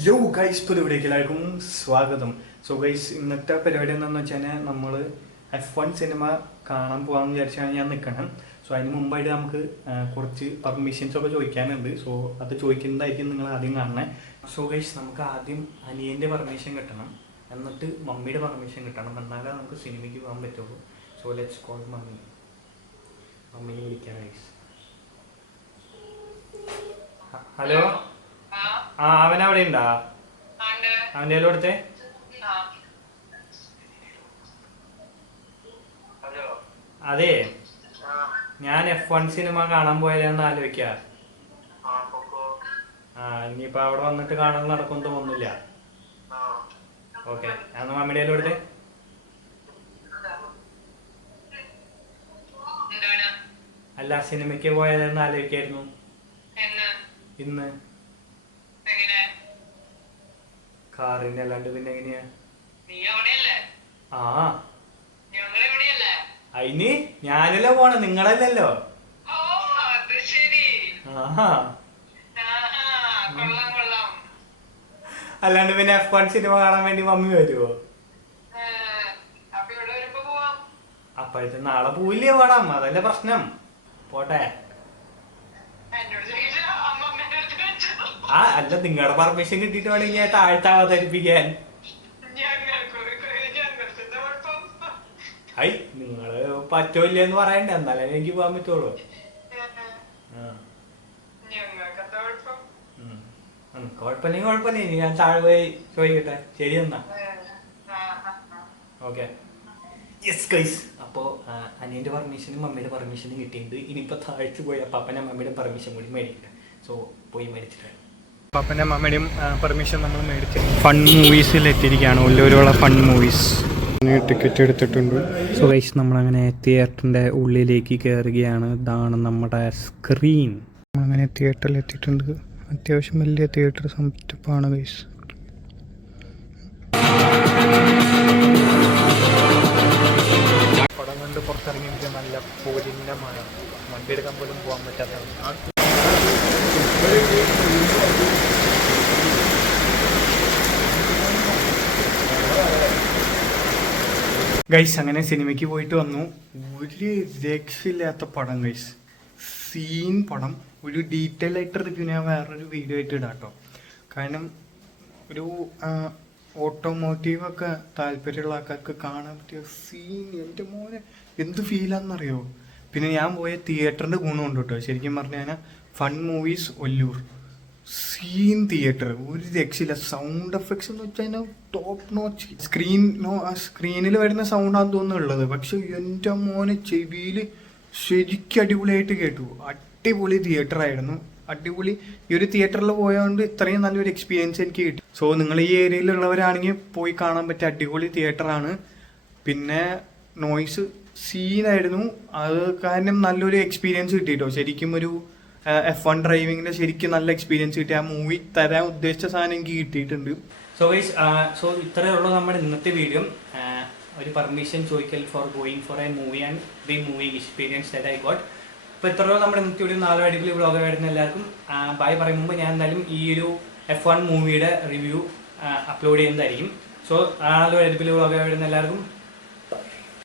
Hello guys, പുതിയ എല്ലാവർക്കും സ്വാഗതം. സോ ഗൈസ്, ഇന്നത്തെ പരിപാടി എന്താണെന്ന് വെച്ച് കഴിഞ്ഞാൽ നമ്മൾ F1 സിനിമ കാണാൻ പോകാമെന്ന് വിചാരിച്ചാണ് ഞാൻ നിൽക്കണം. സോ അതിന് മുമ്പായിട്ട് നമുക്ക് കുറച്ച് പെർമിഷൻസ് ഒക്കെ ചോദിക്കാനുണ്ട്. സോ അത് ചോദിക്കുന്നതായിരിക്കും നിങ്ങൾ ആദ്യം കാണണേ. സോ ഗൈസ്, നമുക്ക് ആദ്യം അനിയൻ്റെ പെർമിഷൻ കിട്ടണം, എന്നിട്ട് മമ്മിയുടെ പെർമിഷൻ കിട്ടണം, എന്നാലേ നമുക്ക് സിനിമയ്ക്ക് പോകാൻ പറ്റുള്ളൂ. So let's call mummy. മമ്മിനെ വിളിക്കാം ഗൈസ്. ഹലോ, അവൻ അവിടെ ഉണ്ടാ? അവൻ്റെ കയ്യിൽ കൊടുത്തേ. അതെ, ഞാൻ F1 സിനിമ കാണാൻ പോയാലെന്ന് ആലോചിക്ക. ഇനിയിപ്പോ അവിടെ വന്നിട്ട് കാണാൻ നടക്കും തോന്നുന്നില്ല. ഓക്കെ, ഞാൻ മമ്മിയുടെ കയ്യിൽ കൊടുത്തേ. അല്ല, സിനിമയ്ക്ക് പോയാലെന്ന് ആലോചിക്കായിരുന്നു. ഇന്ന് കാറിന് അല്ലാണ്ട് പിന്നെ എങ്ങനെയാ? അതിന് ഞാനല്ലോ പോണ, നിങ്ങളല്ലല്ലോ. അല്ലാണ്ട് പിന്നെ F1 സിനിമ കാണാൻ വേണ്ടി മമ്മി വരുവോ? അപ്പോഴത്തെ നാളെ പോയില്ലേ പോണം, അതല്ലേ പ്രശ്നം. പോട്ടെ. അല്ല, നിങ്ങളുടെ പെർമിഷൻ കിട്ടിയിട്ട് വേണമെങ്കിൽ ഞാൻ താഴ്ത്ത അവതരിപ്പിക്കാൻ. ഐ, നിങ്ങള് പറ്റൂല്ല എന്ന് പറയണ്ടേ, എന്നാലേ എനിക്ക് പോകാൻ പറ്റുള്ളൂ. കുഴപ്പമില്ലെങ്കിൽ കുഴപ്പമില്ല, ഞാൻ താഴെ പോയി ചോദിക്കട്ടെ. ശരി എന്നാ. ഓക്കെ. യെസ് ഗൈസ്, അപ്പോൾ അനിയൻ്റെ പെർമിഷനും മമ്മിയുടെ പെർമിഷനും കിട്ടിയിട്ടുണ്ട്. ഇനിയിപ്പോൾ താഴ്ച പോയി പപ്പൻ്റെ മമ്മിയുടെ പെർമിഷൻ കൂടി മേടിക്കട്ടെ. സോ പോയി മേടിച്ചിട്ട് പപ്പൻ്റെ മമ്മിയുടെയും പെർമിഷൻ നമ്മൾ മേടിച്ച് ഫൺ മൂവീസിൽ എത്തിയിരിക്കുകയാണ്. ഉള്ളൂരുള്ള ഫൺ മൂവീസ് ടിക്കറ്റ് എടുത്തിട്ടുണ്ട്. സോ ഗൈസ്, നമ്മളങ്ങനെ തിയേറ്ററിൻ്റെ ഉള്ളിലേക്ക് കയറുകയാണ്. ഇതാണ് നമ്മുടെ സ്ക്രീൻ. നമ്മളങ്ങനെ തിയേറ്ററിൽ എത്തിയിട്ടുണ്ട്. അത്യാവശ്യം വലിയ തിയേറ്റർ സെറ്റപ്പാണ് ഗൈസ്. പടം കൊണ്ട് പുറത്തിറങ്ങിയിട്ട് നല്ല പോരിൻ്റെ മഴ, വണ്ടി എടുക്കാൻ പോലും പോകാൻ പറ്റാത്ത. ഗൈസ്, അങ്ങനെ സിനിമയ്ക്ക് പോയിട്ട് വന്നു. ഒരു രക്ഷയില്ലാത്ത പടം ഗൈസ്, സീൻ പടം. ഒരു ഡീറ്റെയിൽ ആയിട്ട് റിവ്യൂ ഞാൻ വേറൊരു വീഡിയോ ആയിട്ട് ഇടാം കേട്ടോ. കാരണം ഒരു ഓട്ടോമോട്ടീവൊക്കെ താല്പര്യമുള്ള ആൾക്കാർക്ക് കാണാൻ പറ്റിയ സീൻ, എൻ്റെ മോനെ എന്ത് ഫീലാണെന്നറിയോ. പിന്നെ ഞാൻ പോയ തിയേറ്ററിൻ്റെ ഗുണമുണ്ട് കേട്ടോ. ശരിക്കും പറഞ്ഞു കഴിഞ്ഞാൽ fun movies Ollur scene theatre ഒരു രക്ഷയില്ല. സൗണ്ട് എഫക്ട്സ് എന്ന് വെച്ച് കഴിഞ്ഞാൽ ടോപ്പ് നോച്ച്. സ്ക്രീനിൽ വരുന്ന സൗണ്ടാന്ന് തോന്നുന്നുള്ളത്, പക്ഷെ എൻ്റെ മോനെ ചെവിയിൽ ശരിക്കും അടിപൊളിയായിട്ട് കേട്ടു. അടിപൊളി തിയേറ്റർ ആയിരുന്നു, അടിപൊളി. ഈ ഒരു തിയേറ്ററിൽ പോയതുകൊണ്ട് ഇത്രയും നല്ലൊരു എക്സ്പീരിയൻസ് എനിക്ക് കിട്ടി. സോ നിങ്ങൾ ഈ ഏരിയയിലുള്ളവരാണെങ്കിൽ പോയി കാണാൻ പറ്റിയ അടിപൊളി തിയേറ്ററാണ്. പിന്നെ നോയ്സ് സീനായിരുന്നു, അത് കാരണം നല്ലൊരു എക്സ്പീരിയൻസ് കിട്ടിയിട്ടോ. ശരിക്കും ഒരു F1 ഡ്രൈവിങ്ങിന്റെ ശരിക്കും നല്ല എക്സ്പീരിയൻസ് കിട്ടി. ആ മൂവി തരാൻ ഉദ്ദേശിച്ച സാധനം എനിക്ക് കിട്ടിയിട്ടുണ്ട്. സോ ഗൈസ്, സോ ഇത്രയേ ഉള്ളൂ നമ്മുടെ ഇന്നത്തെ വീഡിയോ. ഒരു പെർമിഷൻ ചോദിക്കൽ for going for a movie and the movie experience that I got. അപ്പോൾ ഇത്രയേ ഉള്ളൂ നമ്മുടെ ഇന്നത്തെ വീഡിയോ. നാളെ അടിപൊളി വ്ളോഗ് വരുന്ന എല്ലാവർക്കും ബൈ പറയും മുമ്പ് ഞാൻ എന്തായാലും ഈ ഒരു F1 മൂവിയുടെ റിവ്യൂ അപ്ലോഡ് ചെയ്യുന്നതായിരിക്കും. സോ നാളെ അടിപൊളി വ്ളോഗ് വരുന്ന എല്ലാവർക്കും